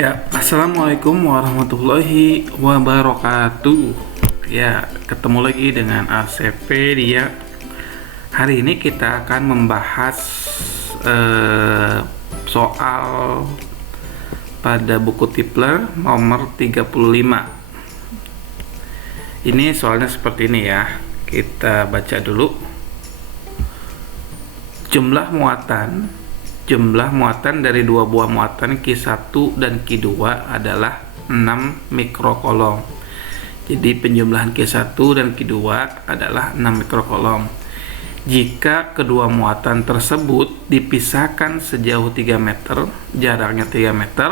Ya, assalamualaikum warahmatullahi wabarakatuh. Ya, ketemu lagi dengan ACP dia. Hari ini kita akan membahas soal pada buku Tipler nomor 35. Ini soalnya seperti ini ya. Kita baca dulu. Jumlah muatan dari dua buah muatan Q1 dan Q2 adalah 6 mikrokolom. Jadi penjumlahan Q1 dan Q2 adalah 6 mikrokolom. Jika kedua muatan tersebut dipisahkan sejauh 3 meter, jaraknya 3 meter,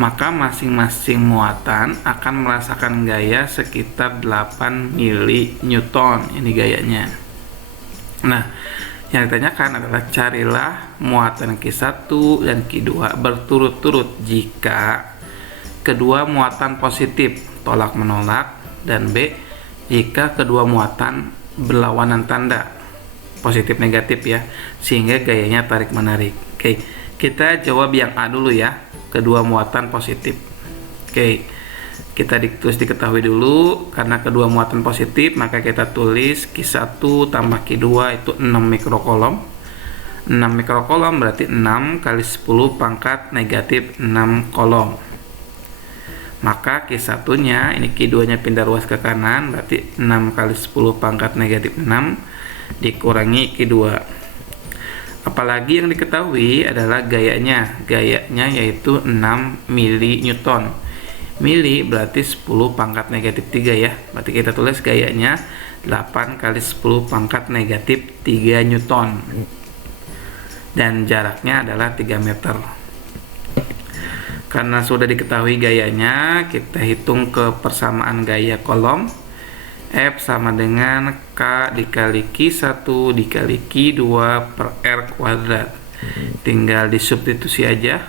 maka masing-masing muatan akan merasakan gaya sekitar 8 mili-newton. Ini gayanya. Nah, yang ditanyakan adalah carilah muatan Q1 dan Q2 berturut-turut jika kedua muatan positif tolak menolak, dan B jika kedua muatan berlawanan tanda positif negatif ya, sehingga gayanya tarik menarik. Oke, kita jawab yang A dulu ya, kedua muatan positif. Oke, kita diketahui dulu, karena kedua muatan positif maka kita tulis Q1 tambah Q2 itu 6 mikrokolom. 6 mikrokolom berarti 6 kali 10 pangkat negatif 6 kolom. Maka Q1 nya, ini Q2 nya pindah ruas ke kanan, berarti 6 kali 10 pangkat negatif 6 dikurangi Q2. Apalagi yang diketahui adalah gayanya yaitu 6 mili-newton. Mili berarti 10 pangkat negatif 3 ya. Berarti kita tulis gayanya 8 kali 10 pangkat negatif 3 Newton. Dan jaraknya adalah 3 meter. Karena sudah diketahui gayanya, kita hitung ke persamaan gaya kolom. F sama dengan K dikali Q1 dikali Q2 per R kuadrat. Tinggal disubstitusi aja.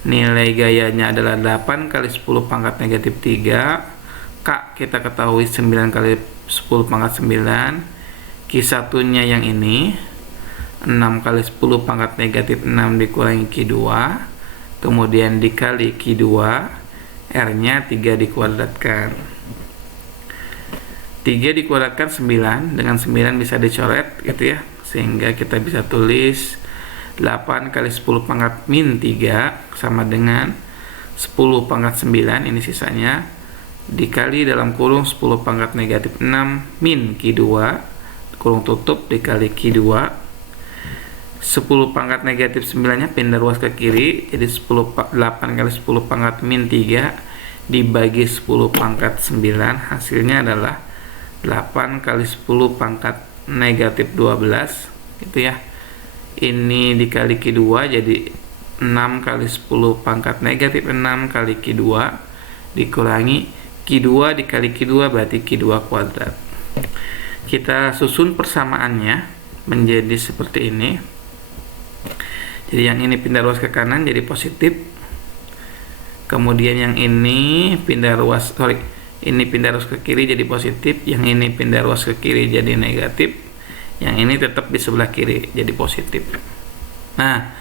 Nilai gayanya adalah 8 kali 10 pangkat negatif 3. K kita ketahui 9 kali 10 pangkat 9. Q1 nya yang ini 6 kali 10 pangkat negatif 6 dikurangi Q2, kemudian dikali Q2, R nya 3 dikuadratkan. 3 dikuadratkan 9, dengan 9 bisa dicoret gitu ya, sehingga kita bisa tulis 8 kali 10 pangkat min 3 sama dengan 10 pangkat 9, ini sisanya, dikali dalam kurung 10 pangkat negatif 6 min Q2, kurung tutup dikali Q2. 10 pangkat negatif 9 nya pindah ruas ke kiri, jadi 8 kali 10 pangkat min 3 dibagi 10 pangkat 9, hasilnya adalah 8 kali 10 pangkat negatif 12 gitu ya. Ini dikali Q2 jadi 6 kali 10 pangkat negatif 6 kali Q2 dikurangi Q2 dikali Q2 berarti Q2 kuadrat. Kita susun persamaannya menjadi seperti ini. Jadi yang ini pindah ruas ke kanan jadi positif. Kemudian yang ini pindah ruas ke kiri jadi positif, yang ini pindah ruas ke kiri jadi negatif, yang ini tetap di sebelah kiri jadi positif. Nah,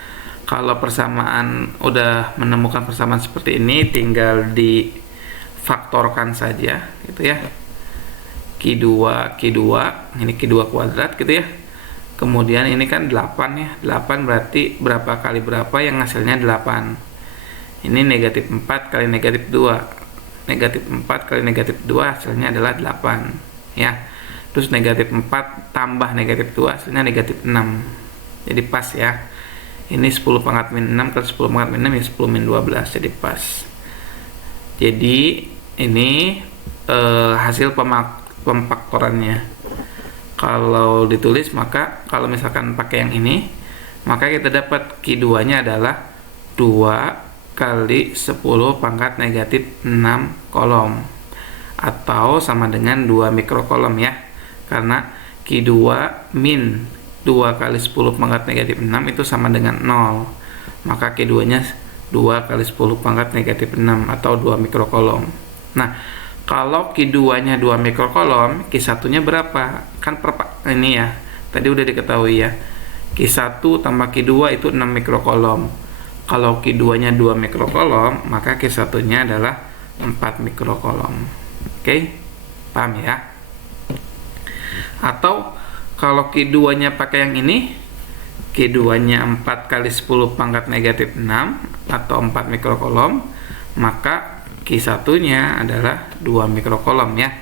kalau persamaan udah menemukan persamaan seperti ini, tinggal difaktorkan saja gitu ya. Q2 ini Q2 kuadrat gitu ya. Kemudian ini kan 8 ya. 8 berarti berapa kali berapa, yang hasilnya 8. Ini negatif 4 kali negatif 2. Negatif 4 kali negatif 2 hasilnya adalah 8 ya. Terus negatif 4 tambah negatif 2 hasilnya negatif 6. Jadi pas ya. Ini 10 pangkat min 6 kali 10 pangkat min 6 ya 10 min 12, jadi pas. Jadi ini hasil pemfaktorannya. Kalau ditulis, maka kalau misalkan pakai yang ini, maka kita dapat Q2 nya adalah 2 kali 10 pangkat negatif 6 kolom, atau sama dengan 2 mikrokolom ya, karena Q2 min 2 kali 10 pangkat negatif 6 itu sama dengan 0, maka Q2 nya 2 kali 10 pangkat negatif 6 atau 2 mikrokolom. Nah, kalau Q2 nya 2 mikrokolom, Q1 nya berapa? Kan ini ya, tadi udah diketahui ya, Q1 tambah Q2 itu 6 mikrokolom. Kalau Q2-nya 2 mikrokolom, maka Q1-nya adalah 4 mikrokolom. Oke, paham ya? Atau kalau Q2-nya pakai yang ini, Q2-nya 4 kali 10 pangkat negatif 6 atau 4 mikrokolom, maka Q1-nya adalah 2 mikrokolom ya.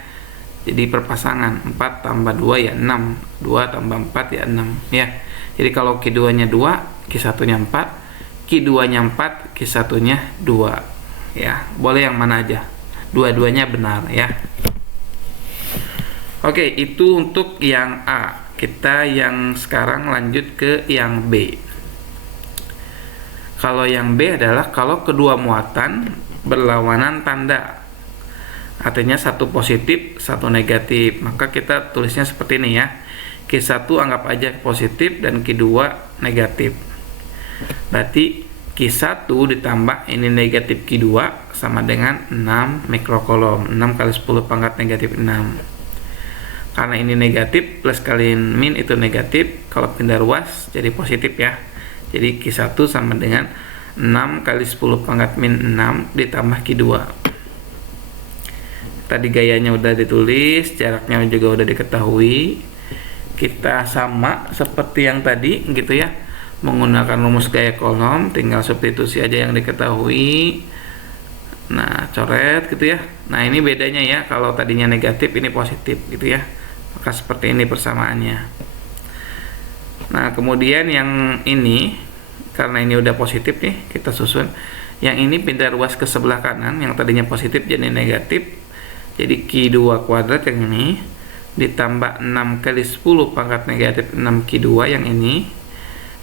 Jadi perpasangan 4 tambah 2 ya 6, 2 tambah 4 ya 6 ya. Jadi kalau Q2-nya 2, Q1-nya 4, Q2-nya 4, Q1-nya 2 ya. Boleh yang mana aja, dua-duanya benar ya. Oke, itu untuk yang A. Kita yang sekarang lanjut ke yang B. Kalau yang B adalah kalau kedua muatan berlawanan tanda, artinya satu positif, satu negatif, maka kita tulisnya seperti ini ya. Q1 anggap aja positif dan Q2 negatif. Berarti Q1 ditambah ini negatif Q2 sama dengan 6 mikrokolom. 6 kali 10 pangkat negatif 6. Karena ini negatif, plus kali min itu negatif, kalau pindah ruas jadi positif ya. Jadi Q1 sama dengan 6 kali 10 pangkat min 6 ditambah Q2. Tadi gayanya udah ditulis, jaraknya juga udah diketahui. Kita sama seperti yang tadi gitu ya, menggunakan rumus gaya kolom, tinggal substitusi aja yang diketahui. Nah, coret gitu ya. Nah, ini bedanya ya, kalau tadinya negatif ini positif gitu ya, maka seperti ini persamaannya. Nah, kemudian yang ini, karena ini udah positif nih, kita susun. Yang ini pindah ruas ke sebelah kanan, yang tadinya positif jadi negatif. Jadi Q2 kuadrat yang ini ditambah 6 kali 10 pangkat negatif 6 Q2 yang ini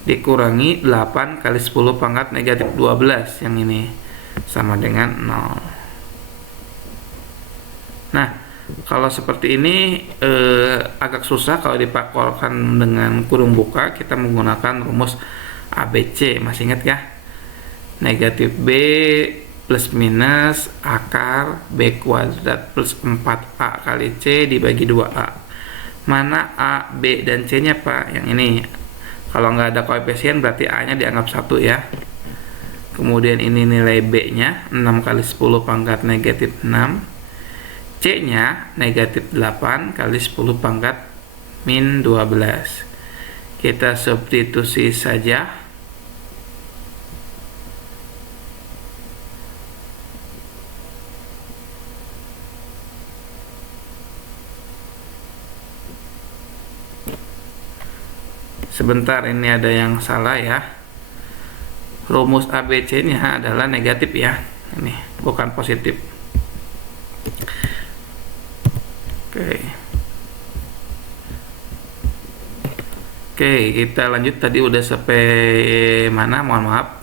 dikurangi 8 kali 10 pangkat negatif 12 yang ini sama dengan 0. Nah, kalau seperti ini agak susah kalau dipakolkan dengan kurung buka. Kita menggunakan rumus ABC, masih ingat ya? Negatif B plus minus akar B kuadrat plus 4A kali C dibagi 2A. Mana A, B, dan C nya Pak? Yang ini. Kalau nggak ada koefisien berarti A nya dianggap 1 ya. Kemudian ini nilai B nya 6 kali 10 pangkat negatif 6. C nya negatif 8 kali 10 pangkat min 12. Kita substitusi saja. Sebentar, ini ada yang salah ya. Rumus ABC nya adalah negatif ya. Ini bukan positif. Oke, kita lanjut. Tadi udah sampai mana? Mohon maaf.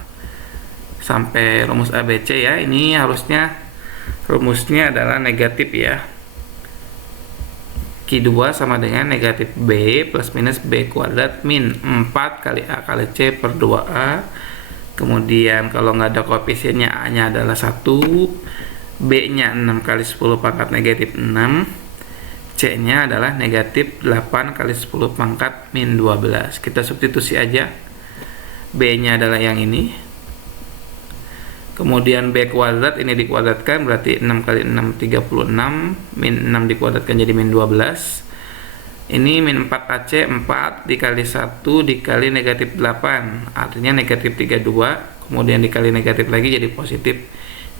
Sampai rumus ABC ya. Ini harusnya rumusnya adalah negatif ya. Q2 sama dengan negatif B plus minus B kuadrat min 4 kali A kali C per 2A. Kemudian kalau nggak ada koefisiennya, A nya adalah 1, B nya 6 kali 10 pangkat negatif 6, C nya adalah negatif 8 kali 10 pangkat min 12. Kita substitusi aja. B nya adalah yang ini. Kemudian B kuadrat ini dikuadratkan, berarti 6 kali 6 36, min 6 dikuadratkan jadi min 12. Ini min 4AC 4 dikali 1 dikali negatif 8, artinya negatif 32, kemudian dikali negatif lagi jadi positif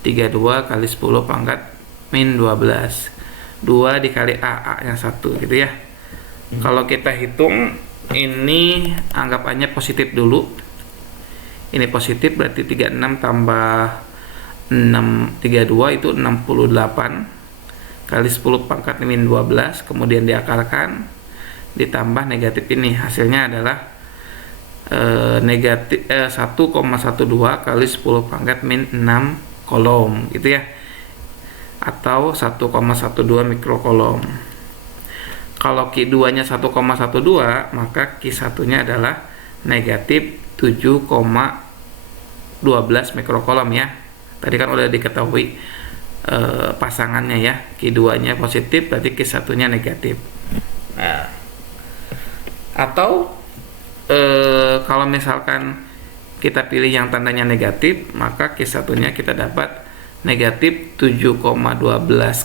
32 kali 10 pangkat min 12. 2 dikali A nya 1 gitu ya. Kalau kita hitung, ini anggapannya positif dulu. Ini positif berarti 36 tambah 6 32 itu 68 kali 10 pangkat min 12, kemudian diakarkan ditambah negatif ini, hasilnya adalah negatif 1,12 kali 10 pangkat min 6 kolom gitu ya, atau 1,12 mikrokolom. Kalau Q2 nya 1,12, maka Q1 nya adalah negatif 7,12 mikrokolom ya. Tadi kan udah diketahui pasangannya ya. Q2 nya positif berarti Q1 nya negatif. Nah, atau kalau misalkan kita pilih yang tandanya negatif, maka Q1-nya kita dapat negatif 7,12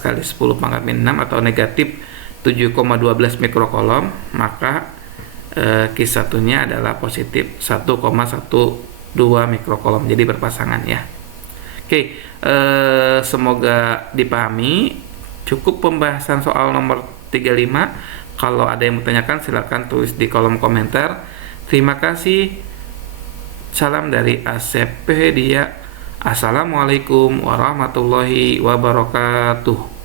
kali 10 pangkat min 6 atau negatif 7,12 mikrokolom, maka Q1-nya adalah positif 1,12 mikrokolom, jadi berpasangan ya. Oke, semoga dipahami. Cukup pembahasan soal nomor 35. Kalau ada yang bertanyakan silahkan tulis di kolom komentar. Terima kasih. Salam dari Asep Pehedia. Assalamualaikum warahmatullahi wabarakatuh.